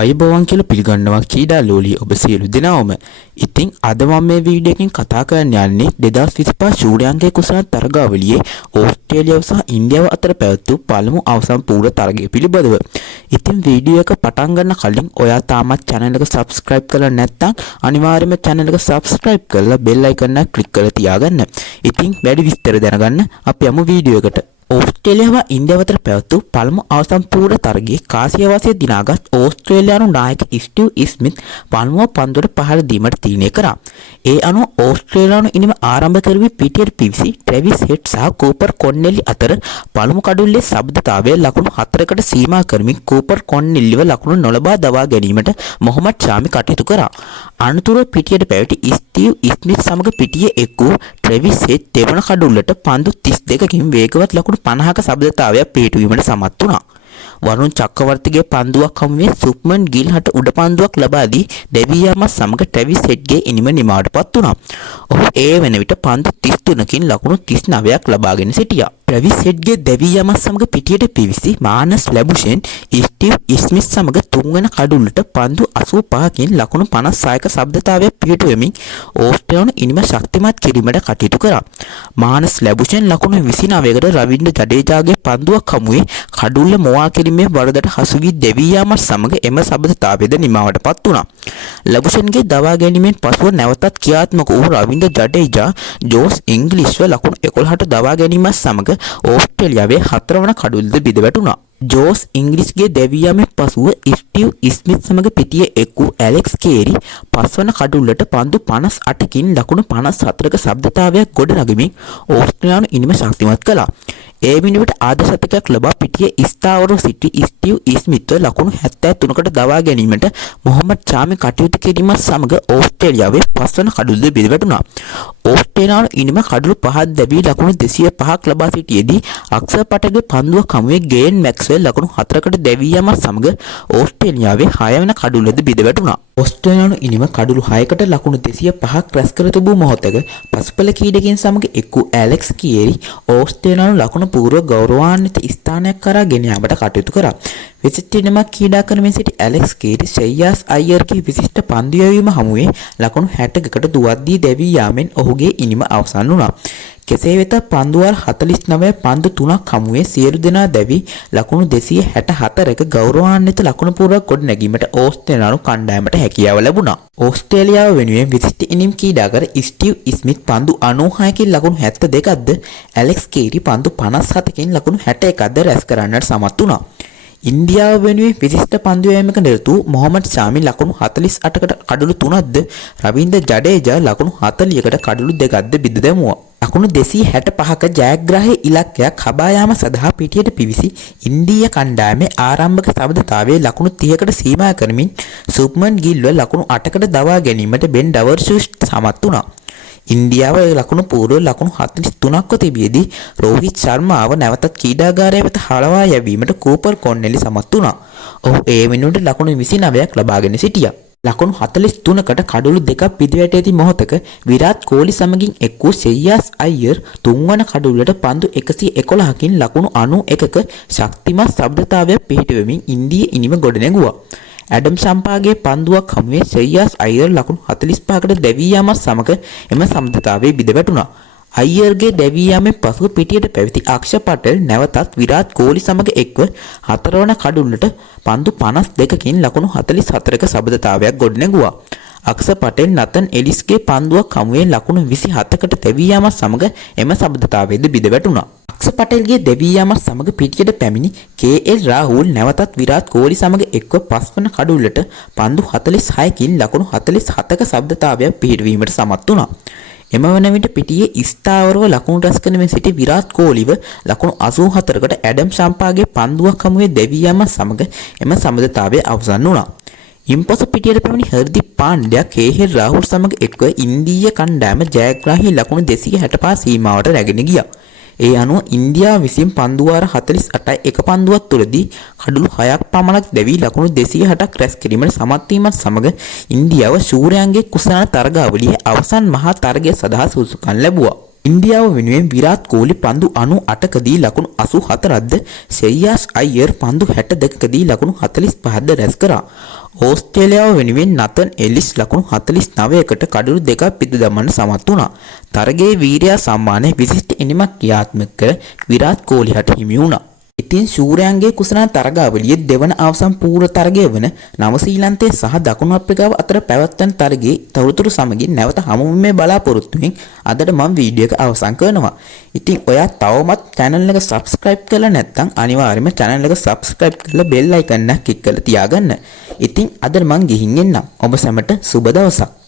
ආයුබෝවන් කියලා පිළිගන්නවා ක්‍රීඩා ලෝලී ඔබ සියලු දෙනාම. ඉතින් අද මම මේ වීඩියෝ එකෙන් කතා කරන්න යන්නේ 2025 ශ්‍රී ලංකේ කුසල තරගාවලියේ ඕස්ට්‍රේලියාව සහ ඉන්දියාව අතර පැවතු පළමු අවසන් පූර්ව තරගය පිළිබඳව. ඉතින් වීඩියෝ එක පටන් ගන්න කලින් ඔයා තාමත් channel එක subscribe කරලා නැත්නම් අනිවාර්යයෙන්ම channel එක subscribe කරලා bell icon එක click කරලා තියාගන්න. ඉතින් වැඩි විස්තර දැනගන්න අපි යමු වීඩියෝ එකට. ඕස්ට්‍රේලියාව ඉන්දියාව අතර පැවතු පළමු අවසන් පූර්ව තරගයේ කාසියාවාසයේ දිනාගත් ඕස්ට්‍රේලියානු නායක ස්ටිව් ස්මිත් පළමුව පන්දුවට පහළ දීමට තීරණය කරා. ඒ අනුව ඕස්ට්‍රේලියානු ඉනිම ආරම්භ කරුවේ පීටර් පිවිසි, ට්‍රැවිස් හෙඩ් සහ කූපර් කොන්නෙලි අතර පළමු කඩුල්ලේ ශබ්දතාවය ලකුණු 4කට සීමා කරමින් කූපර් කොන්නෙලිව ලකුණු නොලබා දවා ගැනීමට මොහොමඩ් ෂාමි කටයුතු කරා. අනතුරුව පිටියට පැවති ස්ටිව් ස්මිත් සමග පිටියේ එක් වූ ට්‍රැවිස් හෙඩ් දෙවන කඩුල්ලට පන්දු 32කින් වේගවත් ලකුණු 50ක ශබ්දතාවයක් පිටවීමට සමත් වුණා. වරුණ චක්‍රවර්තිගේ පන්දුවක් හමුවේ සුප්මන් ගිල් හට උඩ පන්දුවක් ලබා දී දෙවී යාමත් සමග ට්‍රැවිස් හෙඩ්ගේ ඉනිම නිමාවටපත් වුණා. ඔහු ඒ වෙන විට පන්දු 33කින් ලකුණු 39ක් ලබාගෙන සිටියා. ට්‍රැවිස් හෙඩ්ගේ දෙවී යාමත් සමග පිටියට පිවිසි මානස් ලැබුෂෙන් ස්ටිව් ස්මිත් සමග තුන්වන කඩුල්ලට පන්දු 85කින් ලකුණු 56ක ශබ්දතාවයක් පිටවෙමින් ඕස්ට්‍රේලියානු ඉනිම ශක්තිමත් කිරීමට කටයුතු කරා. මානස් ලැබුෂෙන් ලකුණු 29කට රවින්ද්‍ර ජඩේජාගේ පන්දුවක් හමුවේ කඩුල්ල මොවා කිරීමේ වරදට හසු වී දෙවී යාමත් සමග එම ශබ්දතාවයද නිමාවටපත් වුණා. ලැබුෂන්ගේ දවා ගැනීමෙන් පසුව නැවතත් ක්‍රියාත්මක වූ රවින්ද්‍ර ජඩේජා ජෝස් ඉංග්ලිෂ්ව ලකුණු 11ට දවා ගැනීමත් සමග ඕස්ට්‍රේලියාවේ 4 වන කඩුල්ලද බිඳ වැටුණා. ජෝස් ඉංග්‍රීසිගේ දැවී යාමෙන් පසුව ස්ටිව් ස්මිත් සමග පිටියේ එක් වූ ඇලෙක්ස් කේරි 5 වන කඩුල්ලට පන්දු 58කින් ලකුණු 54ක ශබ්දතාවයක් ගොඩනගමින් ඕස්ට්‍රේලියානු ඉනිම ශක්තිමත් කළා. ඒ වෙනුවට ආද ශතකයක් ලබා පිටියේ ස්ථාවරව සිටි ස්ටිව් ස්මිත්ව ලකුණු 73කට දවා ගැනීමට මොහොමඩ් ෂාමි කටයුතු කිරීමත් සමග ඕස්ට්‍රේලියාවේ 5 වන කඩුල්ද බිඳ වැටුණා. ඕස්ට්‍රේලියානු ඉනිම කඩුළු 5ක් දැවී ලකුණු 205ක් ලබා සිටියේදී අක්ෂර් පටගේ පන්දුවක් හමුවේ ගේන් මැක්ස්වෙල් ලකුණු 4කට දැවී යාමත් සමග ඕස්ට්‍රේලියාවේ 6 වන කඩුල්ලද බිඳ වැටුණා. ඕස්ට්‍රේලියානු ඉනිම කඩුළු 6කට ලකුණු 205ක් රැස් කර තිබූ මොහොතක පසුපල ක්‍රීඩකයන් සමග එක් වූ ඇලෙක්ස් කියරි ඕස්ට්‍රේලියානු ලකුණු පූර්ව ගෞරවාන්විත ස්ථානයක් කරා ගෙන යාමට කටයුතු කරා. විශිෂ්ට ඉනිමක් ක්‍රීඩා කරමින් සිටි ඇලෙක්ස් කේරි ශ්‍රේයාස් අයියර්ගේ විශිෂ්ට පන්දු යැවීම හමුවේ ලකුණු 60කට දුවද්දී දැවී යාමෙන් ඔහුගේ ඉනිම අවසන් වුණා. කෙසේ වෙතත් පන්දුවාර 49 පන්දු 3ක් හමුවේ සියලු දෙනා දැවී ලකුණු 264ක ගෞරවාන්විත ලකුණු පුරක් ගොඩ නැගීමට ඕස්ට්‍රේලියානු කණ්ඩායමට හැකියාව ලැබුණා. ඕස්ට්‍රේලියාව වෙනුවෙන් විශිෂ්ට ඉනිම් ක්‍රීඩා කර ස්ටිව් ස්මිත් පන්දු 96කින් ලකුණු 72ක්ද ඇලෙක්ස් කේරි පන්දු 57කින් ලකුණු 61ක්ද රැස් කරන්නට සමත් වුණා. ඉන්දියාව වෙනුවෙන් විශිෂ්ට පන්දු යැවීමක නිරත වූ මොහොමඩ් ෂාමි ලකුණු 48කට කඩලු 3ක්ද රවින්ද්‍ර ජඩේජා ලකුණු 40කට කඩලු 2ක්ද බිඳ දැමුවා. ලකුණු 265ක ජයග්‍රාහී ඉලක්කයක් හබා යාම සඳහා පිටියට පිවිසි ඉන්දීය කණ්ඩායමේ ආරම්භක ශබ්දතාවයේ ලකුණු 30කට සීමා කරමින් සුප්මන් ගිල්ව ලකුණු 8කට දවා ගැනීමට බෙන් ඩවර්ෂුස් සමත් වුණා. ඉන්දියාව ලකුණු පූර්ව ලකුණු 43ක්ව තිබියදී රෝහිත් ශර්මාව නැවතත් ක්‍රීඩාගාරය වෙත හලවා යැවීමට කූපර් කොන්නෙලි සමත් වුණා. ඔහු ඒ වෙනුවට ලකුණු 29ක් ලබාගෙන සිටියා. ලකුණු 43කට කඩලු 2ක් පිටවැට ඇති මොහොතක විරාට් කෝලි සමගින් එක් වූ ශ්‍රේයාස් අයියර් තුන්වන කඩුල්ලට පන්දු 111කින් ලකුණු 91ක ශක්තිමත් ශබ්දතාවයක් පිහිටුවමින් ඉන්දිය ඉනිම ගොඩනැගුවා. ඇඩම් සම්පාගේ පන්දුවක් හමුවේ ශ්‍රේයාස් අයියර් ලකුණු 45කට දැවී යාමත් සමග එම ශබ්දතාවයේ බිඳ වැටුණා. අයියර්ගේ දැවී යාමෙන් පසුව පිටියට පැවති අක්ෂර් පටෙල් නැවතත් විරාට් කෝලි සමග එක්ව 4 වන කඩුල්ලට පන්දු 52කින් ලකුණු 44ක ශබ්දතාවයක් ගොඩනැගුවා. අක්ෂර් පටෙල් නතන් එලිස්ගේ පන්දුවක් හමුවේ ලකුණු 27කට දැවී යාමත් සමග එම ශබ්දතාවයේද බිඳ වැටුණා. අක්ෂර් පටෙල්ගේ දැවී යාමත් සමග පිටියට පැමිණි KL රාහුල් නැවතත් විරාට් කෝලි සමග එක්ව 5 වන කඩුල්ලට පන්දු 46කින් ලකුණු 47ක ශබ්දතාවයක් පිහිටවීමට සමත් වුණා. එම වන විට පිටියේ ස්ථාවරව ලකුණු රැස් කරමින් සිටි විරාට් කෝලිව ලකුණු 84කට ඇඩම් සම්පාගේ පන්දුවක් හමුවේ දැවී යාමත් සමග එම සම්බන්ධතාවය අවසන් වුණා. ඉන්පසු පිටියට පැමිණි හර්දික් පාණ්ඩ්‍යා KL රාහුල් සමග එක්ව ඉන්දීය කණ්ඩායම ජයග්‍රාහී ලකුණු 265 සීමාවට රැගෙන ගියා. ඒ අනුව ඉන්දියාව විසින් පන්දුවාර 48යි එක පන්දුවක් තුළදී කඩලු 6ක් පමණක් දැවී ලකුණු 260ක් රැස් කිරීමට සමත් වීමත් සමග ඉන්දියාව ශූරයන්ගේ කුසල තරගාවලියේ අවසන් මහා තරගය සඳහා සුදුසුකම් ලැබුවා. ඉන්දියාව වෙනුවෙන් විරාට් කෝලි පන්දු 98කදී ලකුණු 84ක්ද ශ්‍රේයාස් අයියර් පන්දු 62කදී ලකුණු 45ක්ද රැස් කරා. ඕස්ට්‍රේලියාව වෙනුවෙන් නතන් එලිස් ලකුණු 49කට කඩලු දෙකක් පිටු දමන්න සමත් වුණා. තරගයේ වීරයා සම්මානයේ විශිෂ්ට ඉනිමක් ක්‍රියාත්මක කර විරාට් කෝලිහට හිමි වුණා. ඉතින් ශූරයන්ගේ කුසලාන තරගාවලියේ දෙවන අවසන් පූර්ව තරගය වන නවසීලන්තයේ සහ දකුණු අප්‍රිකාව අතර පැවැත්වෙන තරගයේ තොරතුරු සමගින් නැවත හමු වීමේ බලාපොරොත්තුවෙන් අදට මම වීඩියෝ එක අවසන් කරනවා. ඉතින් ඔයා තවමත් channel එක subscribe කරලා නැත්නම් අනිවාර්යයෙන්ම channel එක subscribe කරලා bell icon එක click කරලා තියාගන්න. ඉතින් අද මම ගිහින් එන්නම්. ඔබ සැමට සුබ දවසක්.